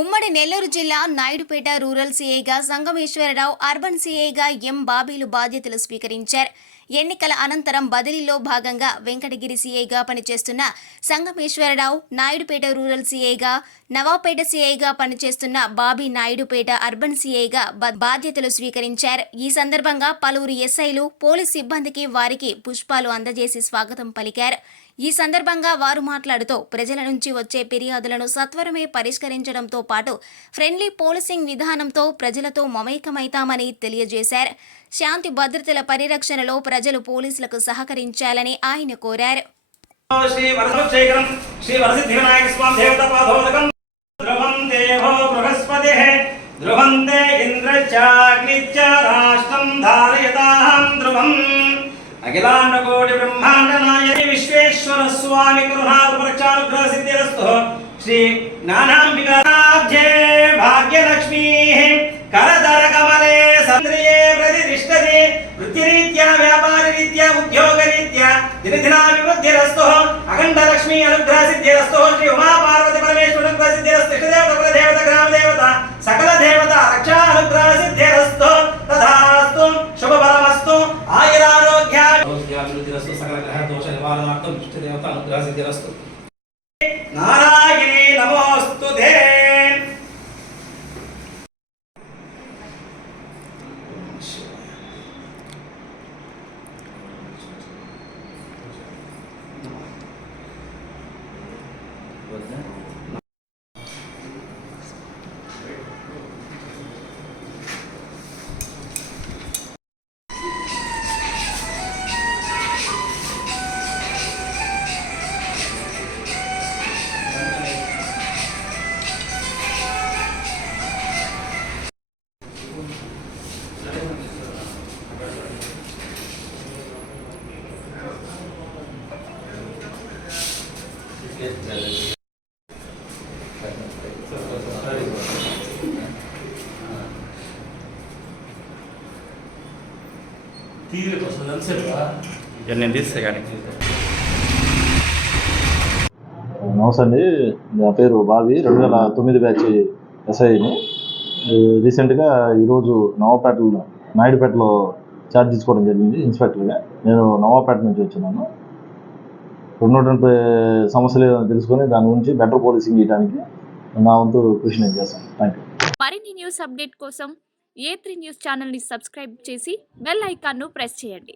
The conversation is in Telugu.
ఉమ్మడి నెల్లూరు జిల్లా నాయుడుపేట రూరల్ సీఐగా సంగమేశ్వరరావు అర్బన్ సీఐగా ఎం బాబీలు బాధ్యతలు స్వీకరించారు. ఎన్నికల అనంతరం బదిలీలో భాగంగా వెంకటగిరి సీఐగా పనిచేస్తున్న సంగమేశ్వరరావు నాయుడుపేట రూరల్ సీఐగా నవాపేట సీఐగా పనిచేస్తున్న బాబీ నాయుడుపేట అర్బన్ సీఐగా బాధ్యతలు స్వీకరించారు. ఈ సందర్భంగా పలువురు ఎస్ఐలు పోలీస్ సిబ్బందికి వారికి పుష్పాలు అందజేసి స్వాగతం పలికారు. ఈ సందర్భంగా వారు మాట్లాడుతూ ప్రజల నుంచి వచ్చే ఫిర్యాదులను సత్వరమే పరిష్కరించడంతో పాటు ఫ్రెండ్లీ పోలీసింగ్ విధానంతో ప్రజలతో మమేకమైతామని తెలియజేశారు. శాంతి భద్రతల పరిరక్షణలో ప్రజలు పోలీసులకు సహకరించాలని ఆయన కోరారు. శ్రీ ఇంద్రచాగ్నిచ్చ రాష్ట్రం ధారయతాం ధ్రువం. అఖిలాండకోటి బ్రహ్మాండ నాయని విశ్వేశ్వర స్వామి కరుణాకృపరక్షానుగ్రహ సిద్ధిరస్తు. శ్రీ జ్ఞానాంబికాధ్యే ದಿನದಿನಾಭಿವೃದ್ಧಿರಸ್ತು ಅಖಂಡ ಲಕ್ಷ್ಮಿ ಅನುಗ್ರಹ ಸಿದ್ಧಿರಸ್ತು ಶ್ರೀ ಉಮಾ ಪಾರ್ವತಿ ಪರಮೇಶ್ವರ ಅನುಗ್ರಹ ಸಿದ್ಧಿರಸ್ತು ಇಷ್ಟದೇವತ ಪ್ರದೇವತ ಗ್ರಾಮ ದೇವತಾ ಸಕಲ ದೇವತಾ ರಕ್ಷಾ ಅನುಗ್ರಹ ಸಿದ್ಧಿರಸ್ತು ತಥಾಸ್ತು ಶುಭ ಫಲಮಸ್ತು ಆಯುರಾರೋಗ್ಯ ಅಭಿವೃದ್ಧಿರಸ್ತು ಸಕಲ ಗ್ರಹ ದೋಷ ನಿವಾರಣಾರ್ಥಂ ಇಷ್ಟದೇವತ ಅನುಗ್ರಹ ಸಿದ್ಧಿರಸ್ತು ನಾರಾಯಣಿ నేను తీస్తే కానీ. నమస్తే అండి. నా పేరు బావి. రెండు వేల తొమ్మిది బ్యాచ్ ఎస్ఐని రీసెంట్గా ఈరోజు నవాపేటలో నాయుడుపేటలో ఛార్జ్ తీసుకోవడం జరిగింది ఇన్స్పెక్టర్గా. నేను నవాపేట నుంచి రెండు సమస్యలు ఏదైనా తెలుసుకొని దాని గురించి బెటర్ పోలీసింగ్ చేయడానికి నా వంతు కృషి నేను చేస్తాను. థ్యాంక్ యూ మరిన్ని న్యూస్ అప్డేట్ కోసం ఏ త్రీ న్యూస్ ఛానల్ని సబ్స్క్రైబ్ చేసి బెల్ ఐకాన్ను ప్రెస్ చేయండి.